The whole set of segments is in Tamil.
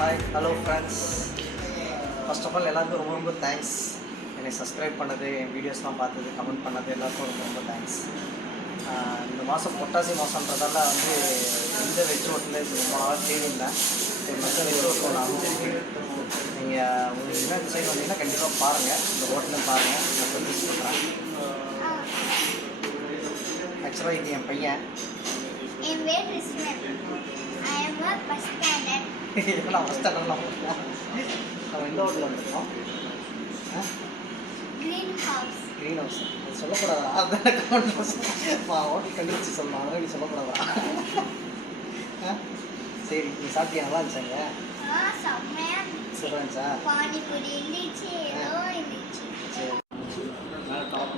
Hi hello friends. First of all எல்லாருக்கும் ரொம்ப ரொம்ப தேங்க்ஸ். என்னை சப்ஸ்கிரைப் பண்ணது, என் வீடியோஸ்லாம் பார்த்தது, கமெண்ட் பண்ணது எல்லாருக்கும் ரொம்ப ரொம்ப தேங்க்ஸ். இந்த மாதம் புரட்டாசி மாதன்றதால வந்து எந்த வெஜ் ஹோட்டலில் இது ரொம்ப நாளாக தேடியிருந்தேன். ஒரு நல்ல வெஜ் ஹோட்டல் ஒன்று அமைஞ்சிருக்கு. நீங்கள் உங்களுக்கு என்ன இந்த சைடு வந்தீங்கன்னா கண்டிப்பாக பாருங்கள், இந்த ஹோட்டலும் பாருங்கள். நான் சர்வீஸ் பண்ணுறேன். ஆக்சுவலாக இது என் பையன். என் பேர் Krishnan. I am a bus standard. இதெல்லாம் ஃபஸ்ட் ஸ்டாண்டர்ட்லாம் நம்ம எந்த ஹோட்டலில் வந்துருக்கோம்? Green house. Green house. அது சொல்லக்கூடாதா? அதுதான் கமெண்ட் ஹோட்டல் கண்டுபிடிச்சி சொல்லலாம், அதெல்லாம் நீ சொல்லக்கூடாதா? சரி, நீ சாப்பிட்டியா? நல்லா இருந்துச்சாங்க? செம்மையா இருந்துச்சு. சூப்பராக இருந்துச்சா? பானிபூரி இருந்துச்சு, ஏதோ இருந்துச்சு. சரி, மேலே டாப்.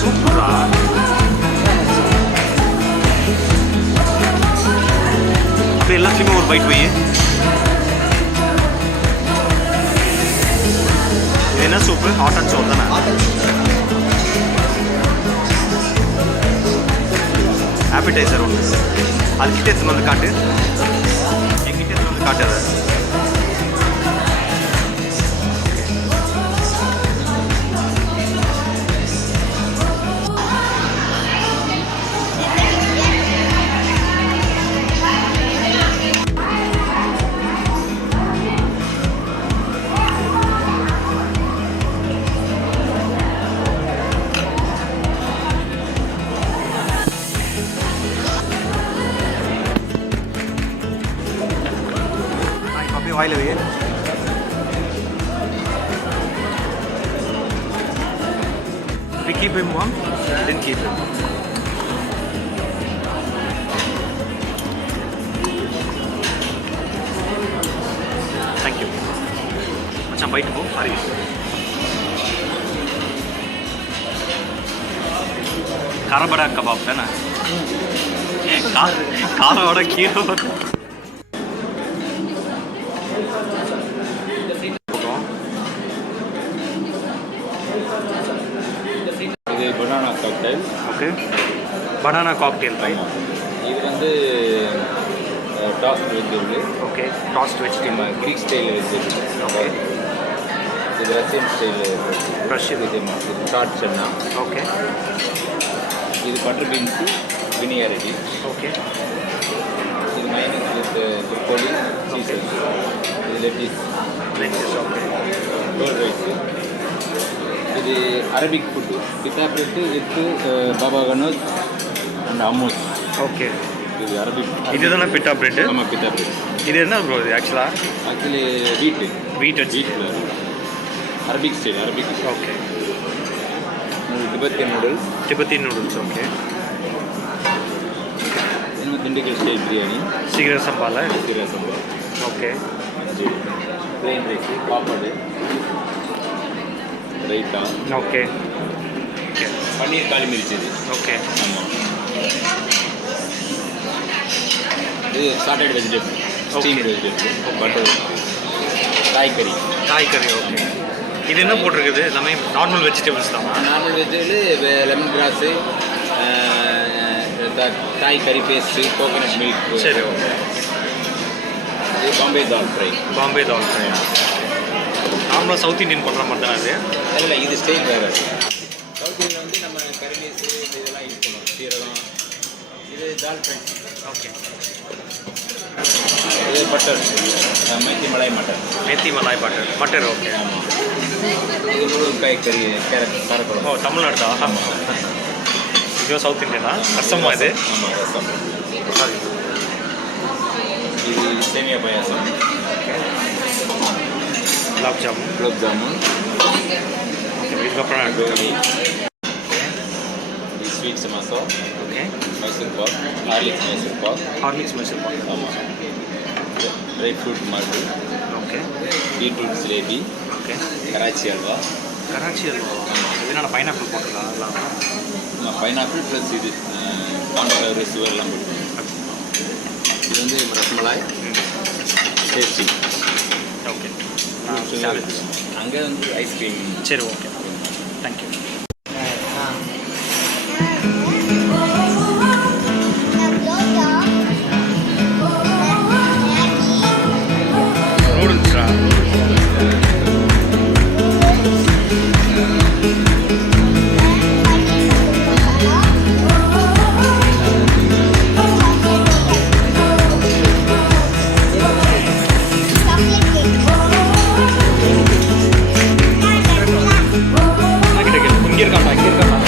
சூப்பரா அப்போ எல்லாத்துலேயுமே ஒரு பைட் போய் இது என்ன சூப்பு? ஹாட் அண்ட் சோர் தானே? ஆப்பிடைசர் ஒன்று அது கிட்டே எடுத்து வந்து காட்டு, எங்கிட்ட எடுத்து வந்து காட்டு. அதை வாயில் வை. We keep him warm, then keep him. Thank you. மச்சான் பைட்டு போ. சாரி. கரபடா கபாப் தானே? காரோட கீழே இது banana cocktail. Okay, banana cocktail right. இது வந்து tossed vegetable. Okay, tossed vegetable Greek style vegetable. Okay, இது ரஷ்யன் ஸ்டைல் ரஷ்யன் இது டாட் சென்னா. ஓகே, இது பட்டர் பீன்ஸு வினியாரிட்டி. ஓகே, இது மைனஸ் வித் ப்ரொக்கோலி சீசஸ். இது லெட்டிஸ். ஓகே, டோல் ரைஸு. இது Arabic food. Pita bread with baba ganoush and hummus. Okay. இது அரபிக். இதுதானே பிட்டா பிரெட்டு? ஆமாம், பித்தா பிரெட். இது என்ன ப்ரோ? இது actually wheat Arabic style. Arabic. Okay, Tibetan noodles. Tibetan noodles. Okay, இன்னும் திண்டுக்கல் ஸ்டைல் பிரியாணி. சீக்கிரம் சம்பால. சீரா சம்பா. ஓகே, பிளெயின் ரைஸு, பாப்பாடு, ரைத்தா. Okay, okay, paneer kali mirchi. இது ஓகே, ஆமாம். இது sauteed vegetable, steam vegetable, butter, காய்கறி. காய்கறி. ஓகே, இது என்ன போட்டிருக்குது? எல்லாமே நார்மல் வெஜிடபிள்ஸ் தான். நார்மல் வெஜிடபிள், லெமன் கிராஸு, காய்கறி பேஸ்ட்டு, கோகனட் மில்க். சரி, ஓகே. இது பாம்பே தால் ஃப்ரை. பாம்பே தால் ஃப்ரை நார்மலாக சவுத் இந்தியன் பண்ணுற மாதிரி தானே அது? இல்லை, இது ஸ்டைல் வேறு. சவுத் இந்தியன் வந்து நம்ம கரிவேசு இதெல்லாம் யூஸ் பண்ணுவோம், சீரகம். இது தால் ஃப்ரை. ஓகே, இது butter, methi malai matar. Methi malai butter. Matar. Okay, ஆமாம். இது முருங்கைக்காய் கறி, கேரட், காரக்குழம்பு. ஓ, தமிழ்நாடு தான். இதுவும் சவுத் இந்தியனா? ரசமா இது? ஆமாம், ரசம். சாரி, இது சேமியா பாயாசம். குலாப் ஜாமுன். குலோப் ஜாமுன். ஓகே, இதுக்கப்புறம் டோலி. இது sweet samosa. Okay, Mysore pak, Horlicks Mysore pak. Horlicks Mysore pak. ஆமாம். Dry fruit malt. Okay, beetroot jalebi. Okay, okay. Karachi halwa. Karachi halwa இதனால் பைனாப்பிள் போட்டுருக்கலாம் அதெல்லாம். பைனாப்பிள் ப்ளஸ் இது கார்ன்ஃப்ளவர் சுகர்லாம் போட்டு. இது வந்து ரசமலாய் டேஸ்டி. ஓகே. அங்கே வந்து ஐஸ்கிரீம். சரி ஓகே, தேங்க்யூ. நூடுல்ஸா? இங்கே இருக்காண்டா, இங்கே இருக்காண்டா.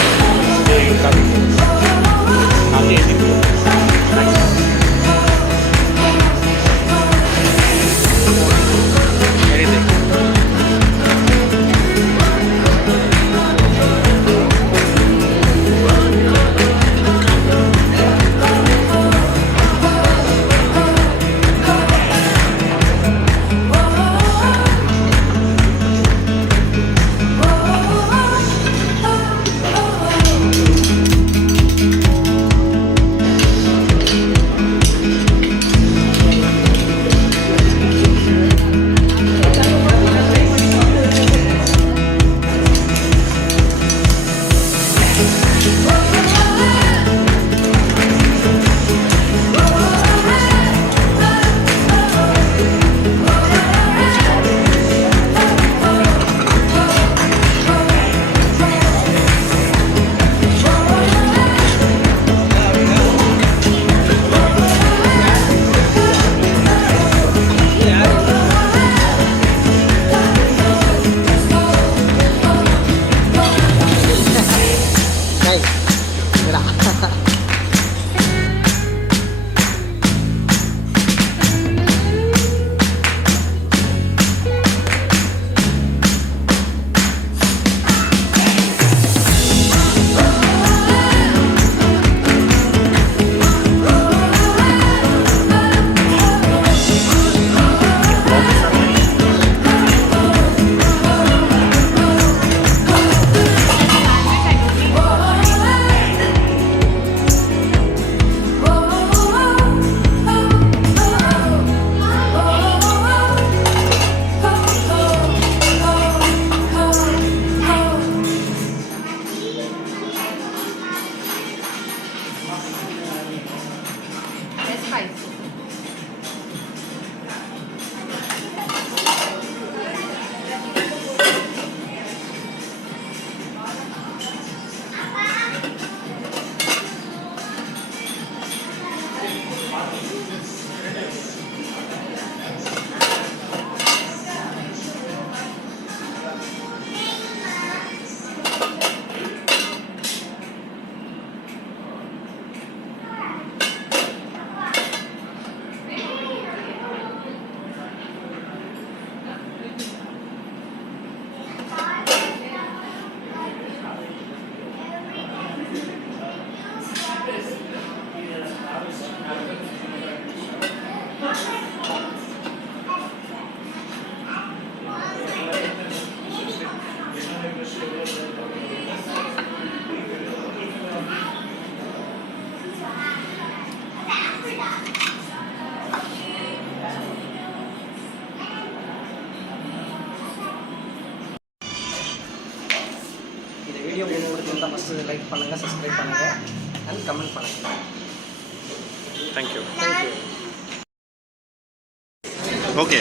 வீடியோ உங்களுக்கு பிடிச்சிருந்தா ஃபஸ்ட்டு லைக் பண்ணுங்கள், சப்ஸ்கிரைப் பண்ணுங்கள் அண்ட் கமெண்ட் பண்ணுங்கள். தேங்க்யூ. தேங்க்யூ. ஓகே,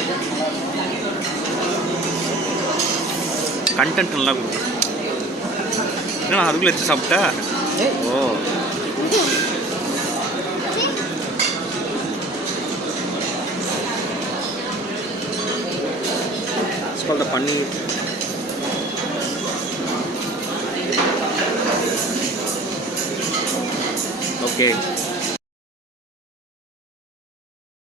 கண்டென்ட் நல்லா கொடுத்தேன். ஏன்னா அதுக்குள்ளே எடுத்து சாப்பிட்டா. ஓ it's called the paneer. Okay.